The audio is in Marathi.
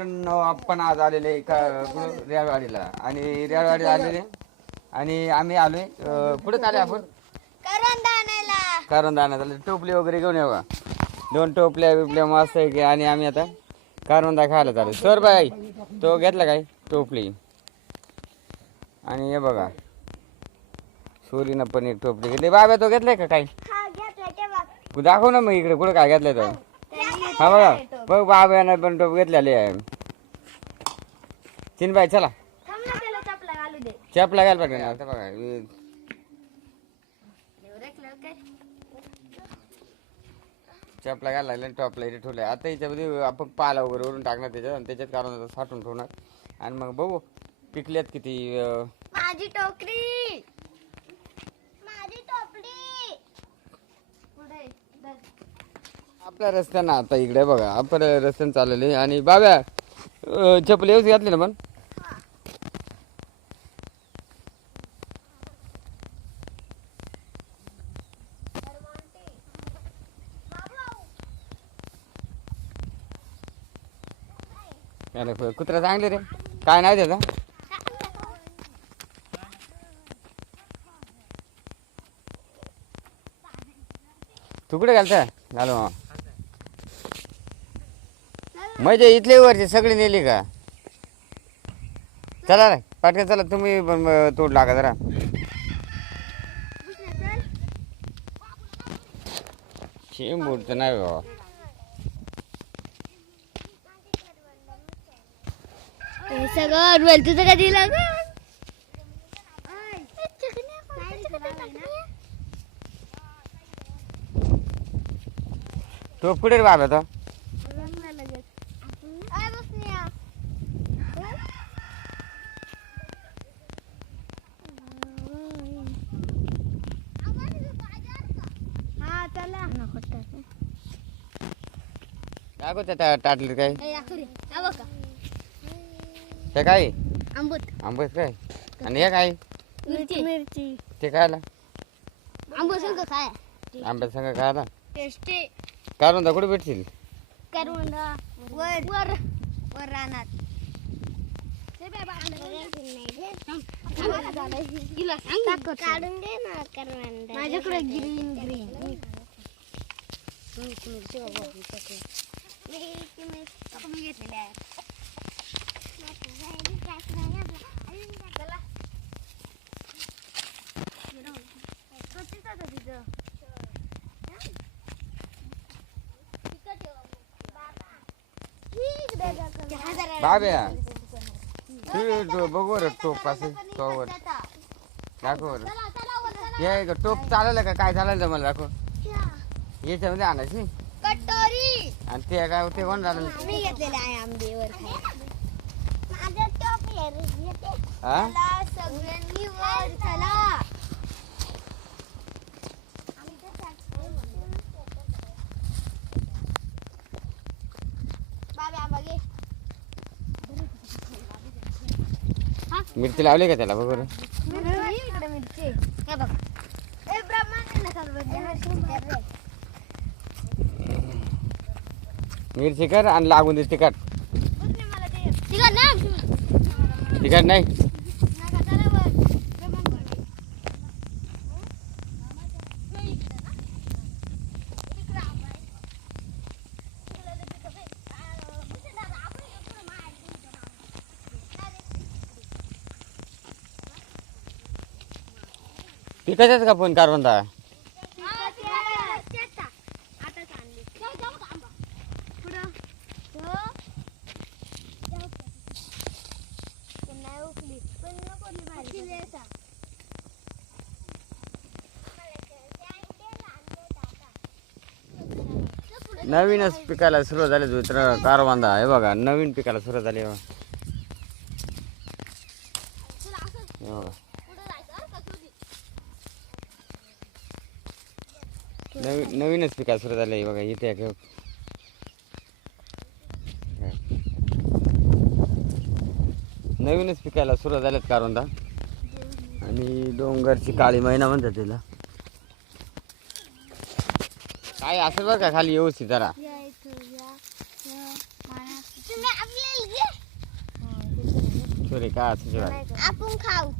मित्रांनो आपण आज आलेले रेवाडीला आणि रेवाडी आलेले आणि आम्ही आलोय पुढे आले आपण करंदा आणायला टोपली वगैरे घेऊन येऊ का 2 टोपल्या बिपल्या मस्त आहे की आणि आम्ही आता करंदा खायला चालू सर बाई तो घेतला काय टोपली आणि हे बघा सोरीनं पण एक टोपली घेतली बाबा तो घेतलाय का काय दाखव ना मग इकडे कुठं काय घेतलंय तो हा बघा बघ बाबाने पण टोप घेतलेली आहे तीन बाई चला चपला घाल पाहिजे आता बघा चपला घालायला लागले टॉपला इथे ठेवलंय आता याच्यामध्ये आपण पाला वगैरे वरून टाकणार त्याच्यात आणि त्याच्यात कारण साठवून ठेवणार आणि मग बघू पिकल्यात किती माझी टोकरी माझी टोपली आपल्या रस्त्यानं आता इकडे बघा आपल्या रस्त्यानं चाललेले आणि बाब्या चपली येऊच घातली ना पण कुत्रा चांगले रे काय नाही त्याचा तू कुठे घालता घालू म्हणजे इथले वरचे सगळे नेली का चला रे पाटक्या चला तुम्ही पण तोड लागा जरा शेंबूड तर नाही बाबा सगळं बोल तुझं कधी लागलं तो कुठे रे बाबा तो दाखव त्या टाटली काय ते काय आंबट काय आणि हे काय मिरची ते खायला आंबट संग काय आंब्यात संग खायला टेस्टी काढून कुठे भेटतील करवंदा वर वर वर रानात काढून दे ना करवंदा माझ्याकडे ग्रीन ग्रीन मी घेतलेले आहे बाब्या तू बघू रे टोप असं टोवर दाखव हे टोप चाललं का काय चाललं मला दाखव याच्यामध्ये आणायची कटोरी आणि ते काय ते कोण झालं मी घेतलेले आहे आंबेवर माझं टोप हा सगळ्यांनी वर चला मिरची लावली का त्याला बघू मिरची हे बघ मिरची कर आणि लागून दे तिखट तिखट नाही पिकायचंच का पण कारवंदा नवीनच पिकायला सुरुवात झाली मित्र कारवंदा हे बघा नवीन पिकाला सुरुवात झाली नवीनच पिकाला सुरुवात झाली बघा इथे नवीनच पिकायला सुरुवात झाल्यात कारवंदा आणि डोंगरची काळी मैना म्हणतात तिला काय असेल बरं का खाली व्यवस्थित जरा तुम्ही आपल्याला सॉरी काय असं जेवायला आपण खाऊ